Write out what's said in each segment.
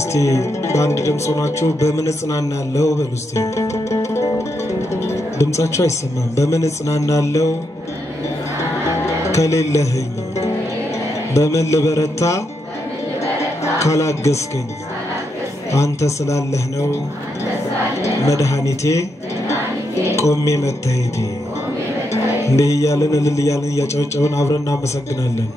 እስቲ ባንድ ድምጽ ሆናችሁ በምን እጽናናለሁ በሉ እስቲ ድምጻችሁ አይሰማም በምን እጽናናለሁ ከሌለህኝ በምን ልበረታ ካላገስከኝ አንተ ስላለህ ነው መድኃኒቴ ቆሜ መታየቴ እንዴ ይያለን እልል ይያለን ያጨውጨውን አብረና መሰግናለን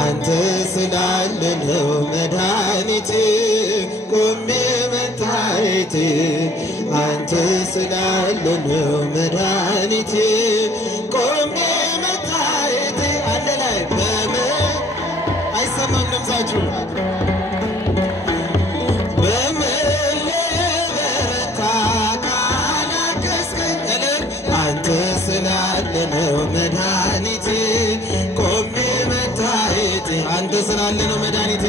አንተ ስላለነው መድኃኒቴ ቆሜ መታየቴ አንተ ስላለነው መድኃኒቴ ቆሜ መታየቴ አንተ ላይ አይሰማም ድምጻችሁ በመለበረታ ካላገስከኝ አንተ ስላለነው መድኃኒቴ ቆሜ አንተ ስላለነው መድኃኒቴ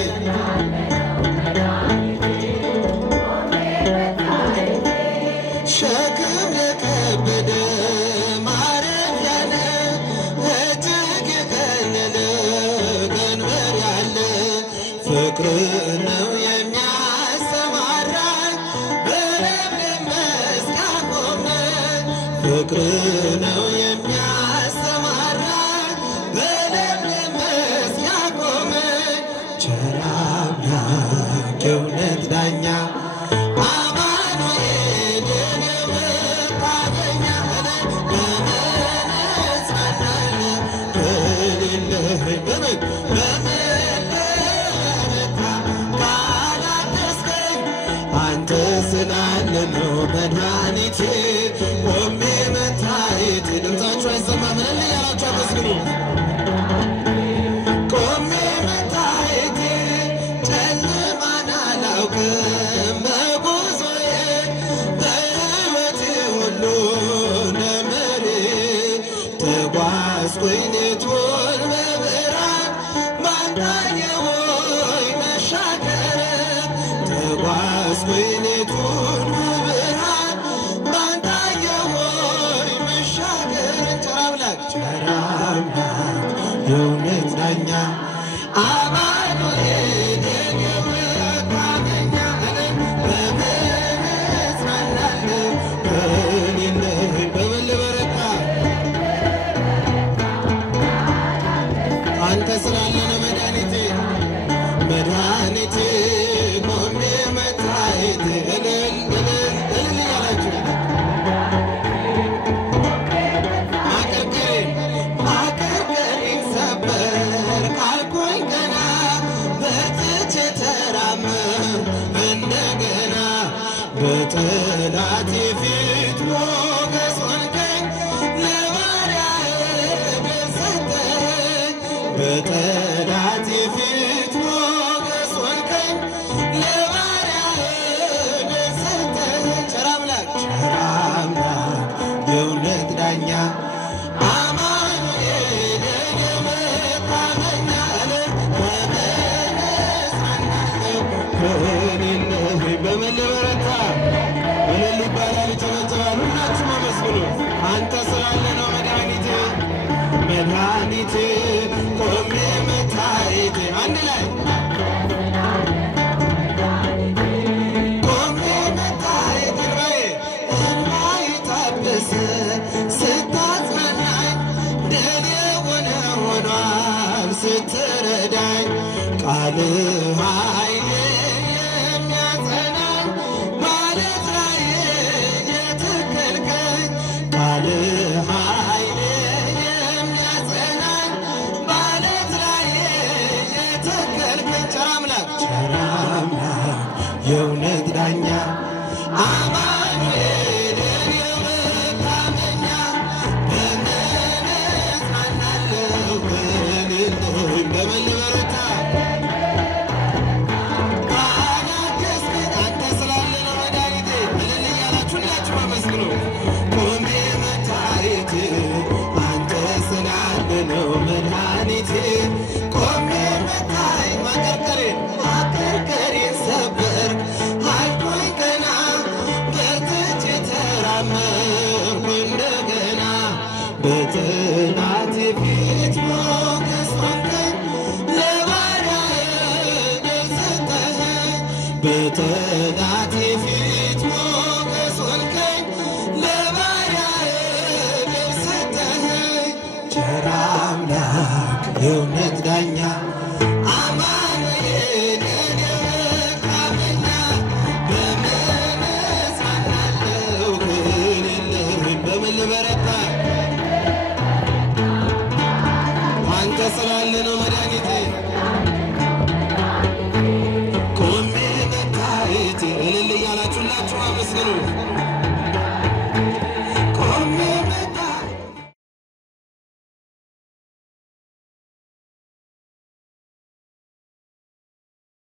ሸክም ለከበደ ማረፊያ ነህ እጅግ የቀለለ ቀንበር ያለ ፍቅር ነው የሚያሰማራኝ በለምለም መስክ ያቆመኝ ፍቅር ነው የሚያሰማራኝ በለምለም መስክ ያቆመኝ ቸር አምላክ የእውነት ዳኛ አማኑኤል የኔ መታመኛ በምን እጽናናለሁ ከሌለህኝ በምን ልበረታ ካላገስከኝ አንተ ስላለነው መድኃኒቴ ቆሜ መታየቴ ድምፃችሁ አይሰማም እልል እያላችሁ አመስግኑ ቆሜ መታየቴ ጨለማን አላውቅም በጉዞዬ በሕይወቴ ሁሉ ነመሬ ተጓዝኩኝ ሌቱን በብርሃን ባንታየሁኝ መሻገር ተጓዝኩኝ ሌቱን በብርሃን ባንታየሁኝ መሻገር ቸር አምላክ የእውነት ዳኛ አማኑኤል የኔ መታመኛ በምን እጽናናለሁ ከሌለህኝ በምን ልበረታ አንተ ስላለነው መድኃኒቴ ቆሜ መታየቴ እልል እያላችሁ ማቀርቀሬን ሰበር ካልኩኝ ገና በርትቼ ተራመድኩ እንደገና በጠላቴ ፊት ሞገስ ሆንከኝ ለባሪያህ ድል ሰጠኝ በጠላቴ ፊት ሞገስ ሆንከኝ ለባሪያህ ድል ሰጠኝ ቸር አምላክ የእውነት ዳኛ አማኑኤል የኔ መታመኛ በምን እጽናናለሁ ከሌለህኝ በምን ልበረታ እልል ይባላል ይጨበጨባል ሁላችሁም አመስግኑ አንተ ስላለነው መድኃኒቴ ቆሜ መታየቴ አንድ ላይ ቆሜ መታየቴ እንባዬ ታበሰ ስታጽናናኝ ድል የሆነ ሆኗል ስትረዳኝ ቃልህ ኃይሌ የሚያጸናኝ ማለት ላይ የተከልከኝ ቃልህ ኃይሌ የሚያጸናኝ ማለት ላይ የተከልከኝ ቸር አምላክ የእውነት ዳኛ አማኑኤል የኔ መታመኛ በምን እጽናናለሁ ከሌለህኝ በምን ልበረታ ካላገስከኝ አንተ ስላለነው መድኃኒቴ እልል እያላችሁ ሁላችሁም አመስግኑ ታመንኩ እንደገና በጠላቴ ፊት ሞገስ ሆንከኝ ለባሪያህ ድል ሰጠኸኝ በጠላቴ ፊት ሞገስ ሆንከኝ ለባሪያህ ድል ሰጠኸኝ ቸር አምላክ የሆነ